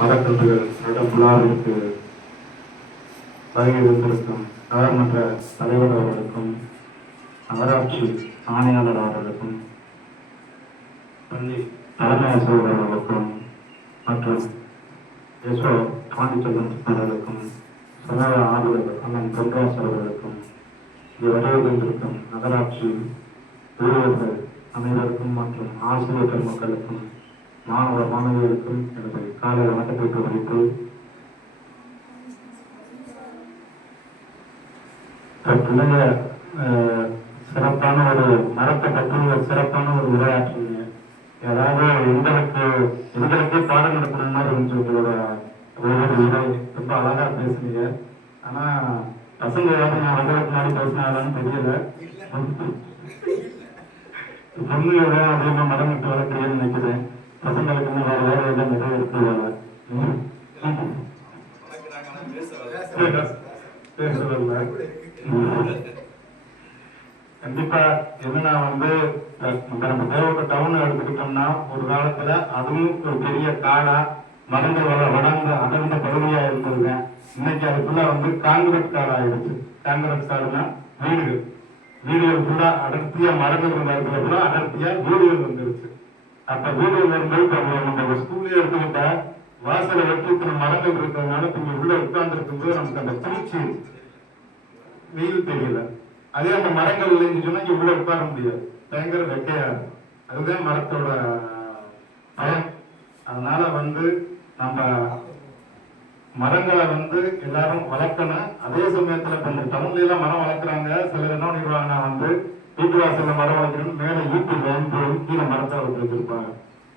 மரக்கன்றுகள் நடும் விழாவிற்கு வருகை வந்திருக்கும் நகர்மன்ற தலைவர் அவர்களுக்கும் நகராட்சி ஆணையாளர் அவர்களுக்கும் பள்ளி தலைமை ஆசிரியர் அவர்களுக்கும் மற்றும் யசோ பாண்டிச்செல்வன் அவர்களுக்கும் சமூக ஆர்வலர் அண்ணன் பொன்ராஸ் அவர்களுக்கும் இங்கு வருகை வந்திருக்கும் நகராட்சி ஊழியர்கள் அனைவருக்கும் மற்றும் ஆசிரியர் பெருமக்களுக்கும் மாணவ மாணவியருக்கும் எனது காலை வணக்கத்தை தெரிவித்து பிள்ளைங்க சிறப்பான ஒரு மரத்தை பற்றி ஒரு சிறப்பான ஒரு உரையாற்றுங்க. ஏதாவது எங்களுக்கே பாடம் நடக்கிற மாதிரி இருந்துச்சு உங்களோட ஒவ்வொரு உரை. ரொம்ப அழகா பேசுனீங்க. ஆனா பசங்க ஏதாவது நான் உங்களுக்கு முன்னாடி பேசினாலும் தெரியல. பொண்ணுங்க தான் அதிகமா மரம் விட்டு வளர்க்கிறேன்னு நினைக்கிறேன். பசங்களுக்கு இன்னும் வேற வேற எல்லாம் நிறைய இருக்குவாங்க. கண்டிப்பா என்னன்னா நம்ம தேவட்ட டவுன் எடுத்துக்கிட்டோம்னா ஒரு காலத்துல அதுவும் ஒரு பெரிய காடா மரங்கள் வளர்ந்த அடர்ந்த பகுதியா இருந்ததுங்க. இன்னைக்கு அதுக்குள்ள காங்கிரட் காடு ஆயிடுச்சு. காங்கிரட் காடுனா வீடுகள் ஃபுல்லா அடர்த்தியா மரங்கள் இருந்த இடத்துல ஃபுல்லா அடர்த்தியா வீடுகள் வந்துருச்சு. அப்ப வீடுகள் வரும்போது நம்ம ஸ்கூல்லே எடுத்துக்கிட்டா வாசலை வெட்டி மரங்கள் இருக்கிறதுனால நீங்க உள்ள உட்கார்ந்து இருக்கும்போது நமக்கு அந்த குளிர்ச்சி வெயில் தெரியல. அதே அந்த மரங்கள் இல்லைன்னு சொன்னா இங்க உள்ள உட்கார முடியாது, பயங்கர வெக்கையா இருக்கும். அதுதான் மரத்தோட பயன். அதனால நம்ம மரங்களை எல்லாரும் வளர்க்கணும். அதே சமயத்துல டவுன்ல எல்லாம் மரம் வளர்க்குறாங்க. சிலர் என்ன பண்ணிடுவாங்கன்னா வீட்டு வாசல்ல மரம் வளர்க்கணும் மேல ஈட்டு லைன் போய் கீழே மரத்தை வளர்த்து வச்சிருப்பாங்க.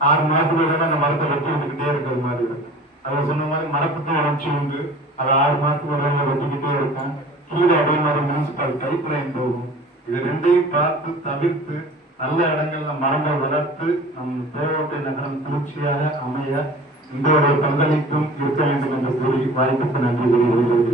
6 மாசத்துக்கு அந்த மரத்தை வெட்டி விட்டுக்கிட்டே இருக்கிற மாதிரி இருக்கும். அதை சொன்ன மாதிரி மரத்துக்கும் வளர்ச்சி உண்டு. அதை 6 மாசத்துக்கு வெட்டிக்கிட்டே இருக்கும். கீழே அதே மாதிரி முனிசிபால் பைப் லைன் போகும். இது ரெண்டையும் பார்த்து தவிர்த்து நல்ல இடங்கள்ல மரங்கள் வளர்த்து நம் தேவகோட்டை நகரம் குளிர்ச்சியாக அமைய இந்த ஒரு பங்களிப்பும் இருக்க வேண்டும் என்று கூறி வாய்ப்புக்கு நன்றி தெரிவிக்கிறேன்.